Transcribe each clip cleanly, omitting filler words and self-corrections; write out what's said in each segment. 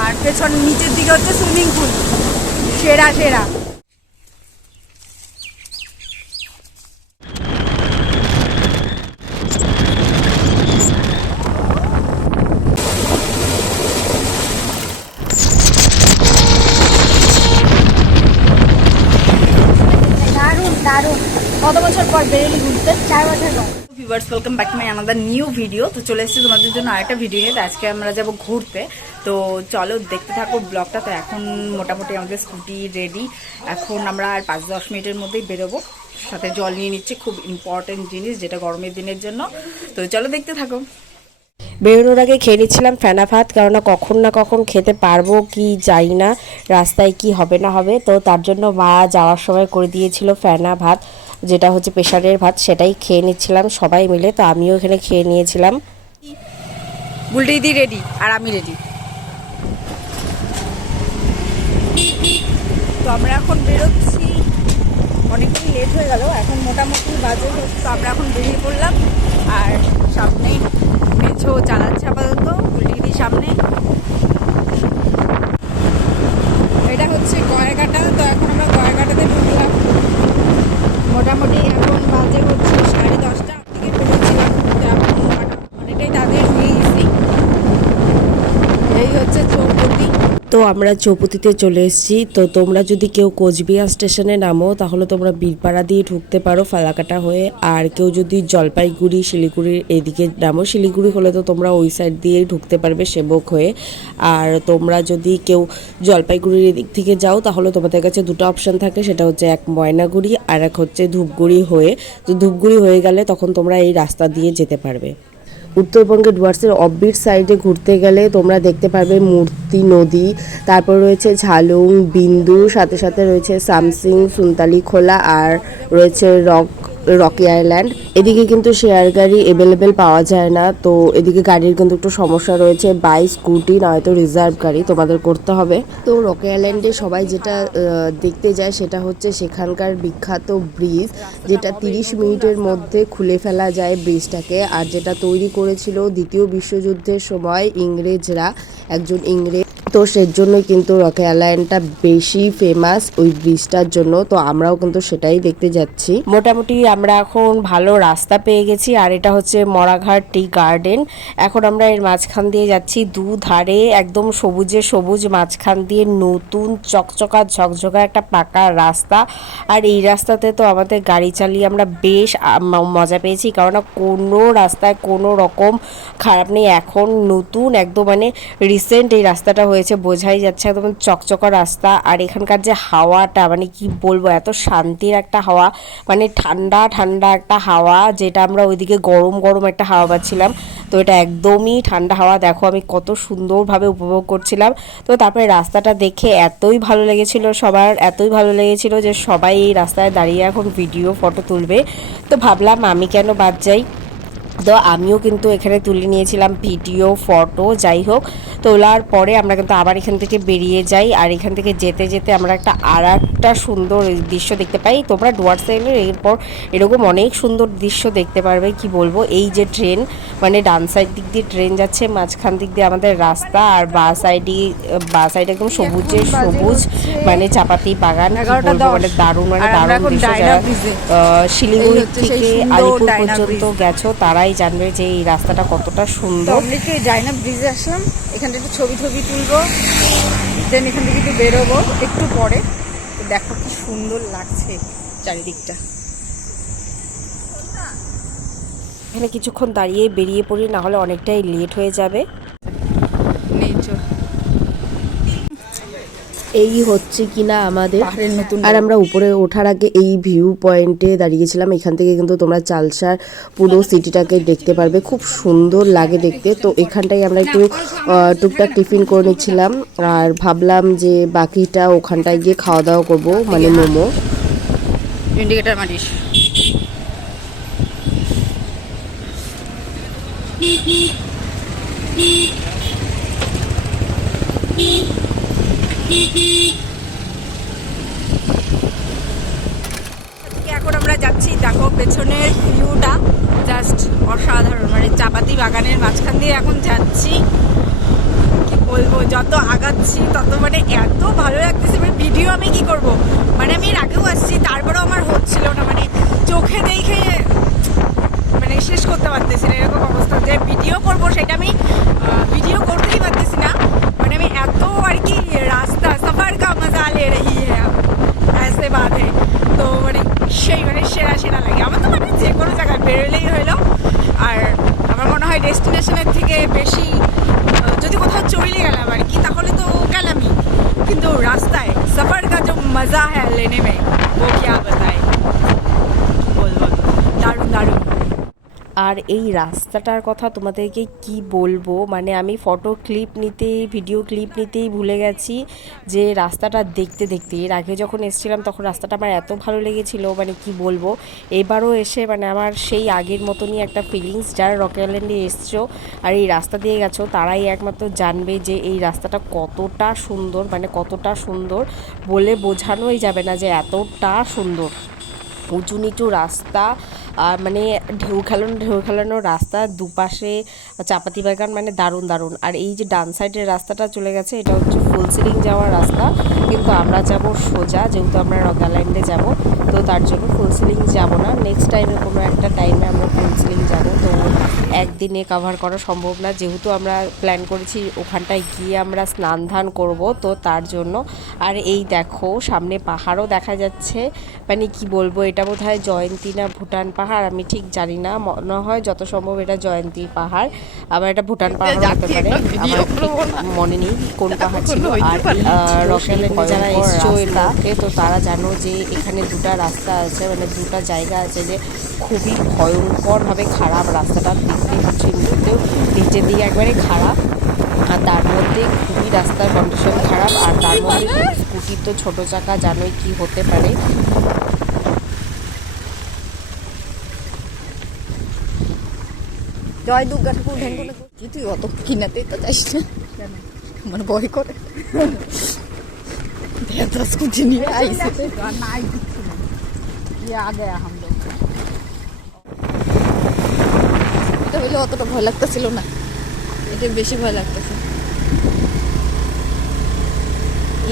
আর পেছন নিচের দিকে হচ্ছে সুইমিং পুল, সেরা সেরা। দারুণ। কত বছর পর বেরিয়ে ঘুরতে? 4 বছর পর। Viewers, welcome back to my another new video. তো চলে এসেছি তোমাদের জন্য আরেকটা ভিডিও নিয়ে। আজকে আমরা যাব ঘুরতে, তো চলো দেখতে থাকো ব্লগটা। তো এখন মোটামুটি আমাদের স্কুটি রেডি। এখন আমরা আর 5-10 মিনিটের মধ্যেই বেরোবো। সাথে জল নিয়ে নিচ্ছি, খুব ইম্পর্টেন্ট জিনিস যেটা গরমের দিনের জন্য। তো চলো দেখতে থাকো। বেরোনোর আগে খেয়ে নিচ্ছিলাম ফেনা ভাত, কেননা কখন না কখন খেতে পারবো কি যাই না, রাস্তায় কি হবে না হবে। তো তার জন্য মা যাওয়ার সময় করে দিয়েছিল ফেনা ভাত, যেটা হচ্ছে প্রেশারের ভাত, সেটাই খেয়ে নিচ্ছিলাম সবাই মিলে। তো আমিও এখানে খেয়ে নিয়েছিলাম। বুলটি দি রেডি আর আমি রেডি। তো আমরা এখন বেরোচ্ছি, অনেকটাই লেট হয়ে গেল, এখন মোটামুটি বাজে। তো আমরা এখন বেরিয়ে পড়লাম। আর সামনেই মেঝো চালাচ্ছে আপাতত, বুলটিদির সামনে। এটা হচ্ছে গয়াঘাটা। তো এখন আমরা গয়াঘাটাতে ঢুকলাম। মোটামুটি এখন বাজে হচ্ছে 10:30 থেকে বেরোচ্ছিলাম, অনেকটাই তাদের হয়ে গেছি। এই হচ্ছে চৌপতি। তো আমরা চৌপতিতে চলে এসেছি। তো তোমরা যদি কেউ কোচবিহার স্টেশনে নামো তাহলে তোমরা বীরপাড়া দিয়ে ঢুকতে পারো ফালাকাটা হয়ে। আর কেউ যদি জলপাইগুড়ি শিলিগুড়ির এদিকে নামো, শিলিগুড়ি হলে তো তোমরা ওই সাইড দিয়েই ঢুকতে পারবে সেবক হয়ে। আর তোমরা যদি কেউ জলপাইগুড়ির এদিক থেকে যাও তাহলে তোমাদের কাছে দুটো অপশান থাকে, সেটা হচ্ছে এক ময়নাগুড়ি আর এক হচ্ছে ধূপগুড়ি হয়ে। তো ধূপগুড়ি হয়ে গেলে তখন তোমরা এই রাস্তা দিয়ে যেতে পারবে। উত্তরবঙ্গে ডুয়ার্সের অফবিট সাইডে ঘুরতে গেলে তোমরা দেখতে পারবে মূর্তি নদী, তারপর রয়েছে ঝালুং, বিন্দু, সাথে সাথে রয়েছে সামসিং, সুনতালি খোলা, আর রয়েছে রকি আইল্যান্ড। এদিকে কিন্তু শেয়ার গাড়ি অ্যাভেলেবেল পাওয়া যায় না, তো এদিকে গাড়ির কিন্তু একটু সমস্যা রয়েছে। বাইক, স্কুটি নয়তো রিজার্ভ গাড়ি তোমাদের করতে হবে। তো রকি আইল্যান্ডে সবাই যেটা দেখতে যায় সেটা হচ্ছে সেখানকার বিখ্যাত ব্রিজ, যেটা 30 মিনিটের মধ্যে খুলে ফেলা যায় ব্রিজটাকে। আর যেটা তৈরি করেছিল দ্বিতীয় বিশ্বযুদ্ধের সময় ইংরেজরা, একজন ইংরেজ। তো সেজন্যই কিন্তু রকি আইল্যান্ডটা বেশি ফেমাস ওই ব্রিজটার জন্য। তো আমরাও কিন্তু সেটাই দেখতে যাচ্ছি। মোটামুটি আমরা এখন ভালো রাস্তা পেয়ে গেছি। আর এটা হচ্ছে মরাঘাট টি গার্ডেন। এখন আমরা এর মাঝখান দিয়ে যাচ্ছি, দুধারে একদম সবুজে সবুজ, মাঝখান দিয়ে নতুন চকচকা ঝকঝকা একটা পাকা রাস্তা। আর এই রাস্তাতে তো আমাদের গাড়ি চালিয়ে আমরা বেশ মজা পেয়েছি, কারণ কোনো রাস্তায় কোনো রকম খারাপ নেই। এখন নতুন একদম মানে রিসেন্ট এই রাস্তাটা হয়েছে, বোঝাই যাচ্ছে একদম চকচকা রাস্তা। আর এখানকার যে হাওয়াটা, মানে কি বলবো, এত শান্তির একটা হাওয়া, মানে ঠান্ডা ঠান্ডা একটা হাওয়া, যেটা আমরা ওইদিকে গরম গরম একটা হাওয়া পাচ্ছিলাম। তো এটা একদমই ঠান্ডা হাওয়া। দেখো আমি কত সুন্দরভাবে উপভোগ করছিলাম। তো তারপরে রাস্তাটা দেখে এতই ভালো লেগেছিল, সবার এতই ভালো লেগেছিল যে সবাই এই রাস্তায় দাঁড়িয়ে এখন ভিডিও ফটো তুলবে। তো ভাবলাম আমি কেন বাদ যাই। তো আমিও কিন্তু এখানে তুলে নিয়েছিলাম ভিডিও ফটো। যাই হোক, তোলার পরে আমরা কিন্তু আবার এখান থেকে বেরিয়ে যাই। আর এখান থেকে যেতে যেতে আমরা একটা সুন্দর দৃশ্য দেখতে পাই। তোমরা ডুয়ার্সে এলে এরপর এরকম অনেক সুন্দর দৃশ্য দেখতে পারবে। কি বলবো, এই যে ট্রেন, মানে ডান সাইড দিক দিয়ে ট্রেন যাচ্ছে, মাঝখান দিক দিয়ে আমাদের রাস্তা, আর বা সাইড একদম সবুজে সবুজ, মানে চাপাতি বাগান। মানে দারুণ, মানে দারুণ দৃশ্য। যারা শিলিগুড়ি থেকে আলিপুর পর্যন্ত গেছো তারাই জানবে যে এই রাস্তাটা কতটা সুন্দর। আমরা একটু ডায়না ব্রিজে আসলাম, এখান থেকে একটু ছবি তুলবো, দেন এখান থেকে একটু বেরোবো একটু পরে। দেখো কি সুন্দর লাগছে চারিদিকটা। এখানে কিছুক্ষণ দাঁড়িয়ে বেরিয়ে পড়ি, না হলে অনেকটাই লেট হয়ে যাবে। এই হচ্ছে কিনা আমাদের, আর আমরা উপরে ওঠার আগে এই ভিউ পয়েন্টে দাঁড়িয়েছিলাম। এখান থেকে কিন্তু তোমরা চালসার পুরো সিটিটাকে দেখতে পারবে, খুব সুন্দর লাগে দেখতে। তো এখানটাই আমরা একটু টুকটাক টিফিন করে নিচ্ছিলাম, আর ভাবলাম যে বাকিটা ওখানটায় গিয়ে খাওয়া দাওয়া করবো, মানে মোমো। ইন্ডিকেটার মারিস। এখন আমরা যাচ্ছি, দেখো পেছনের ভিউটা জাস্ট অসাধারণ, মানে চাপাতি বাগানের মাঝখান দিয়ে এখন যাচ্ছি। কি বলবো, যত আগাচ্ছি তত মানে এত ভালো লাগতেছে। মানে ভিডিও আমি কি করব, মানে আমি এর আগেও আসছি, তারপরেও আমার হচ্ছিল না, মানে চোখে দেখে মানে শেষ করতে পারতেছি না, এরকম অবস্থা যে ভিডিও করব সেটা আমি ভিডিও করতেই পারতেছি না। মানে আমি এত আর কি রাস্তা সফর কা মজা লে রহি হ্যাঁ ऐसे बात है। তো মানে সেই মানে সেরা সেরা লাগে আমার তো, মানে যে কোনো জায়গায় বেরোলেই হলো। আর আমার মনে হয় ডেস্টিনেশনের থেকে বেশি যদি কোথাও চলে গেলাম আর কি, তাহলে তো গেলামই, কিন্তু রাস্তায় সফর কা जो मजा है लेने में वो क्या बताए, বলবো দারুণ দারুণ। আর এই রাস্তাটার কথা তোমাদেরকে কি বলবো, মানে আমি ফটো ক্লিপ নিতেই ভিডিও ক্লিপ নিতেই ভুলে গেছি যে রাস্তাটা দেখতে দেখতে। এর আগে যখন এসেছিলাম তখন রাস্তাটা আমার এত ভালো লেগেছিল, মানে কি বলবো। এবারও এসে মানে আমার সেই আগের মতনই একটা ফিলিংস। যারা রক আইল্যান্ডে এসছো আর এই রাস্তা দিয়ে গেছো তারাই একমাত্র জানবে যে এই রাস্তাটা কতটা সুন্দর, মানে কতটা সুন্দর বলে বোঝানোই যাবে না যে এতটা সুন্দর। উঁচু নিচু রাস্তা, আর মানে ঢেউ খেলানো রাস্তা, দুপাশে চাপাতি বাগান, মানে দারুণ দারুণ। আর এই যে ডান সাইডের রাস্তাটা চলে গেছে এটা হচ্ছে ফুলসিলিং যাওয়ার রাস্তা, কিন্তু আমরা যাব সোজা, যেহেতু আমরা রক আইল্যান্ডে যাব, তো তার জন্য ফুলসিলিং যাব না। নেক্সট টাইমে কোনো একটা টাইমে আমরা ফুলসিলিং যাব, তো একদিনে কভার করা সম্ভব না, যেহেতু আমরা প্ল্যান করেছি ওখানটায় গিয়ে আমরা স্নান ধান করব, তো তার জন্য। আর এই দেখো সামনে পাহাড়ও দেখা যাচ্ছে, মানে কি বলবো, এটা বোধহয় জয়ন্তী না ভুটান পাহাড়, আমি ঠিক জানি না, মনে হয় যত সম্ভব এটা জয়ন্তী পাহাড়, আবার এটা ভুটান পাহাড় হতে পারে, আমার ঠিক মনে নেই কোন পাহাড় ছিল। আর রক আইল্যান্ডে যারা এসছো এলাকে, তো তারা জানো যে এখানে দুটা রাস্তা আছে, মানে দুটা জায়গা আছে যে খুবই ভয়ঙ্করভাবে খারাপ রাস্তাটা, দেখতে পাচ্ছি এমনিতেও নিচে দিয়ে একবারে খারাপ, আর তার মধ্যে খুবই রাস্তার কন্ডিশন খারাপ, আর তার মধ্যে স্কুটি তো ছোটো চাকা, জানোই কি হতে পারে। জয় দুর্গা ঠাকুর ধ্যান করে কি তুই অত কিনাতেই তো যাস না, মানে ভয় করে স্কুটি নিয়ে আইসে এটা হইলে অতটা ভয় লাগতেছিল না, এটা বেশি ভয় লাগতেছে।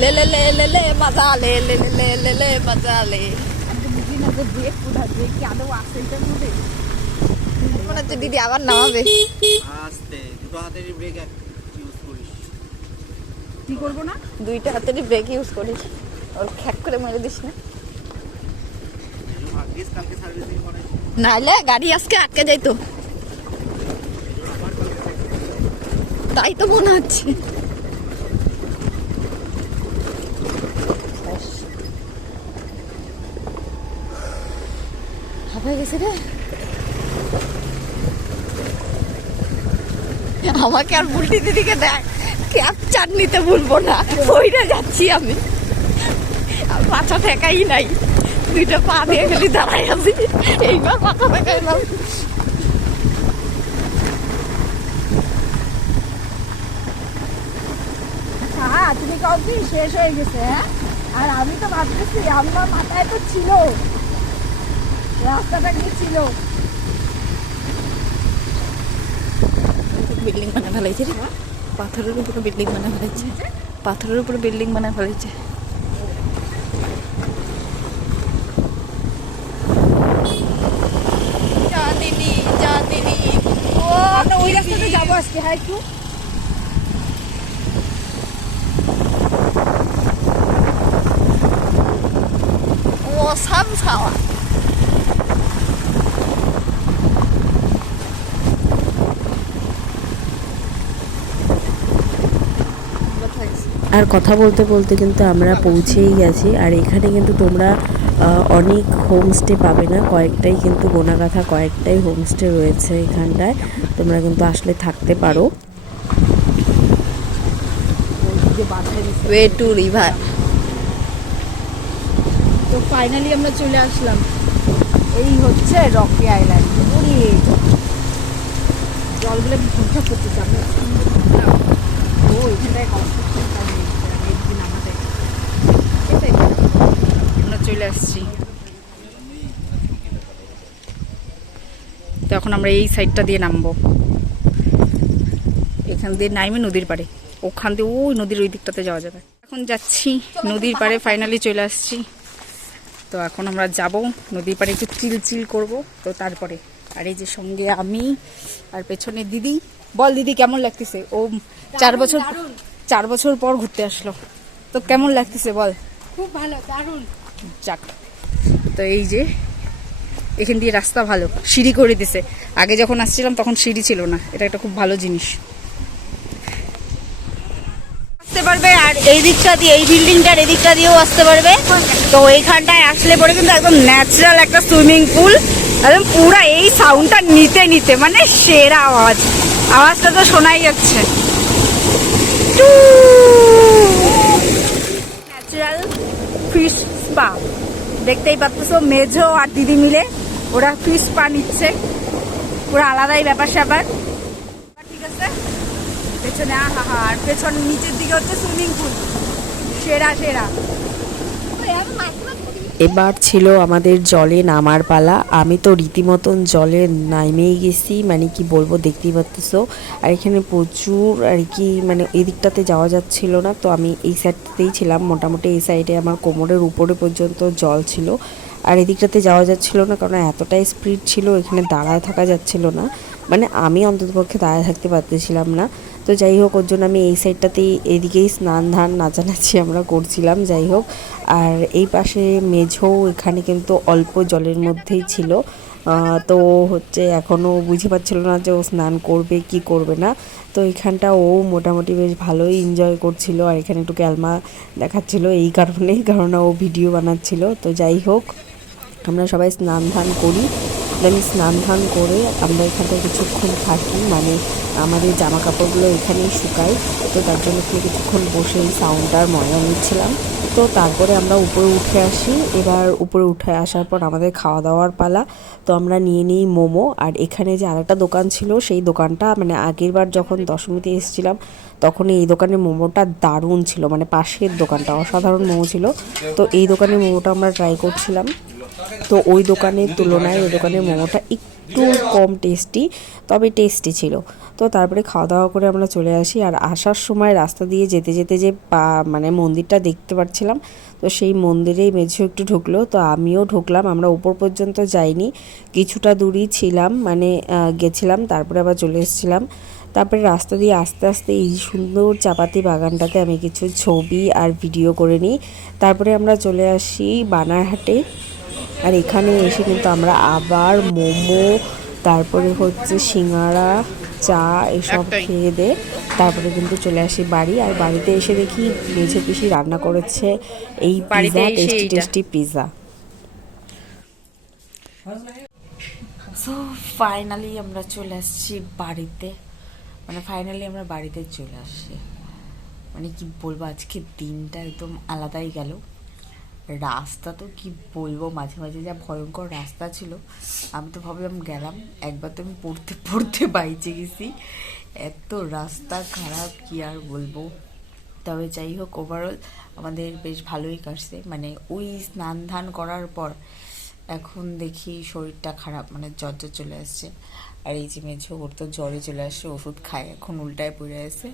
লে লে লে লে লে মজা লে লে লে লে লে মজা লে, মনে হচ্ছে দিদি আবার নামাবে। আস্তে দুটো হাতেরই ব্রেক ইউজ করিস। কি করবো না, দুইটা হাতেরই ব্রেক ইউজ করিস, ওর খ্যাক করে মেরে দিস না, ভাগ্যিস কালকে সার্ভিসিং করাই, নাহলে গাড়ি আজকে আটকে যাইতো, তাই তো মনে হচ্ছে। হাঁপাই গেছে রে, আমাকে আর বুলটি দিদিকে দেখ, ক্যাপচার নিতে ভুলবো না, ওইটা যাচ্ছি আমি, পাছা ঠেকাই নাই, দুইটা পা দিয়ে গেলি দাঁড়াই আছি, এইবার পাছা ঠেকাইলাম। হ্যাঁ তুমি কাউকে শেষ হয়ে গেছে, হ্যাঁ আর আমি তো ভাবতেছি আমার মাথায় তো ছিল রাস্তাটা কি ছিল। বিল্ডিং বানা ফেলাইছে রে, পাথরের উপরে বিল্ডিং বানা ফেলাইছে, পাথরের উপরে বিল্ডিং বানা ফেলাইছে। চাঁদিনী চাঁদিনী, ও আমরা ওই রাস্তাতে যাবো আজকে, হ্যাঁ একটু ও সাম খাওয়া। আর কথা বলতে বলতে কিন্তু আমরা পৌঁছেই গেছি। আর এখানে কিন্তু তোমরা অনেক হোমস্টে পাবে না, কয়েকটাই কিন্তু গোনাগাথা কয়েকটাই হোমস্টে রয়েছে এখানটায়, তোমরা কিন্তু আসলে থাকতে পারো। Way to river. তো ফাইনালি আমরা চলে আসলাম, এই হচ্ছে রকি আইল্যান্ড। জলগুলো ঘুরতে করতেছে, আমরা চলে আসছি। তো এখন আমরা এই সাইডটা দিয়ে নামবো, এখান দিয়ে নাইমে নদীর পাড়ে। ওখান দিয়ে ওই নদীর ওই দিকটাতে যাওয়া যাবে। এখন যাচ্ছি নদীর পাড়ে, ফাইনালি চলে আসছি। তো এখন আমরা যাব নদীর পাড়ে, একটু চিল চিল করবো। তো তারপরে আর এই যে সঙ্গে আমি আর পেছনে দিদি। বল দিদি কেমন লাগতেছে? ও 4 বছর পর ঘুরতে আসলো। তো কেমন লাগতেছে বল? খুব ভালো, দারুণ। যাক, তো এই যে এখান দিয়ে রাস্তা ভালো, সিঁড়ি করে দিছে। আগে যখন আসছিলাম তখন সিঁড়ি ছিল না, এটা একটা খুব ভালো জিনিস। আসতে পারবে আর এই দিকটা দিয়ে, এই বিল্ডিংটার এদিকটা দিয়েও আসতে পারবে। তো এইখানটায় আসলে পরে কিন্তু একদম ন্যাচারাল একটা সুইমিং পুল, একদম পুরা এই সাউন্ডটা নিতে নিতে মানে সেরা আওয়াজ, আওয়াজটা তো শোনাই যাচ্ছে। ন্যাচারাল ফিশ স্পা দেখতেই পাচ্ছো, মেজো আর দিদি মিলে ওরা ফিশ স্পা নিচ্ছে, পুরো আলাদাই ব্যাপার স্যাপার। ঠিক আছে, পেছনে আহা, আর পেছনে নিচের দিকে হচ্ছে সুইমিং পুল, সেরা সেরা। এবার ছিল আমাদের জলে নামার পালা। আমি তো রীতিমতন জলে নামেই গেছি, মানে কি বলবো, দেখতেই পাচ্তেছো। আর এখানে প্রচুর আর কি মানে এই দিকটাতে যাওয়া যাচ্ছিল না, তো আমি এই সাইডটাতেই ছিলাম। মোটামুটি এই সাইডে আমার কোমরের উপরে পর্যন্ত জল ছিল, আর এদিকটাতে যাওয়া যাচ্ছিল না কারণ এতটাই স্পিড ছিল, এখানে দাঁড়ায় থাকা যাচ্ছিল না। মানে আমি অন্ততপক্ষে দাঁড়ায় থাকতে পারতেছিলাম না। তো যাই হোক, ওর জন্য আমি এই সাইডটাতেই এদিকেই স্নান ধান নাচানাচি আমরা করছিলাম। যাই হোক, আর এই পাশে মেঝো এখানে কিন্তু অল্প জলের মধ্যেই ছিল। তো হচ্ছে এখনও বুঝে পাচ্ছিল না যে ও স্নান করবে কি করবে না। তো এখানটা ও মোটামুটি বেশ ভালোই এনজয় করছিল, আর এখানে একটু ক্যালমা দেখাচ্ছিল এই কারণেই, কারণ ও ভিডিও বানাচ্ছিল। তো যাই হোক, আমরা সবাই স্নান ধান করি। দেন স্নান ধান করে আমরা এখানটায় কিছুক্ষণ থাকি, মানে আমাদের জামা কাপড়গুলো এখানেই শুকাই। তো তার জন্য এখানে কিছুক্ষণ বসে এই সাউন্ডটার মজা নিচ্ছিলাম। তো তারপরে আমরা উপরে উঠে আসি। এবার উপরে উঠে আসার পর আমাদের খাওয়া দাওয়ার পালা। তো আমরা নিয়ে নিই মোমো। আর এখানে যে আরেকটা দোকান ছিল, সেই দোকানটা মানে আগের বার যখন দশমীতে এসেছিলাম তখন এই দোকানের মোমোটা দারুণ ছিল, মানে পাশের দোকানটা অসাধারণ মোমো ছিল। তো এই দোকানের মোমোটা আমরা ট্রাই করছিলাম। তো ওই দোকানের তুলনায় ওই দোকানের মোমোটা একটু কম টেস্টি, তবে টেস্টি ছিল। তো তারপরে খাওয়া দাওয়া করে আমরা চলে আসি। আর আসার সময় রাস্তা দিয়ে যেতে যেতে যে মানে মন্দিরটা দেখতে পাচ্ছিলাম, তো সেই মন্দিরেই মেঝো একটু ঢুকলো, তো আমিও ঢুকলাম। আমরা উপর পর্যন্ত যাইনি, কিছুটা দূরই ছিলাম, মানে গেছিলাম, তারপরে আবার চলে এসেছিলাম। তারপরে রাস্তা দিয়ে আস্তে আস্তে এই সুন্দর চাপাতি বাগানটাতে আমি কিছু ছবি আর ভিডিও করে নিই। তারপরে আমরা চলে আসি বানারহাটে। আর এখানে এসে কিন্তু আমরা আবার মোমো, তারপরে হচ্ছে সিঙ্গারা, চা এসব খেয়ে দে তারপরে কিন্তু চলে আসি বাড়ি। আর বাড়িতে এসে দেখি মেঝে পিসি রান্না করেছে এই pizza, tasty tasty pizza. So finally আমরা চলে আসছি বাড়িতে, মানে ফাইনালি আমরা বাড়িতে চলে আসছি। মানে কি বলবো, আজকে দিনটা একদম আলাদাই গেল। রাস্তা তো কি বলবো, মাঝে মাঝে যা ভয়ঙ্কর রাস্তা ছিল, আমি তো ভাবলাম গেলাম একবার, তো আমি পড়তে পড়তে বাইচে গেছি, এত রাস্তা খারাপ কি আর বলবো। তবে যাই হোক, ওভারঅল আমাদের বেশ ভালোই কাটছে। মানে ওই স্নান ধান করার পর এখন দেখি শরীরটা খারাপ, মানে জ্বর চলে আসছে। আর এই যে মেঝো, ওর তো জ্বরে চলে আসছে, ওষুধ খায় এখন উল্টায় পড়ে আছে।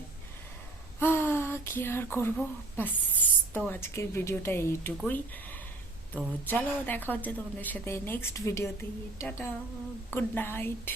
কি আর করবো, ব্যাস। তো আজকের ভিডিওটা এইটুকুই। তো চলো, দেখা হচ্ছে তোমাদের সাথে নেক্সট ভিডিওতে। Tata, good night.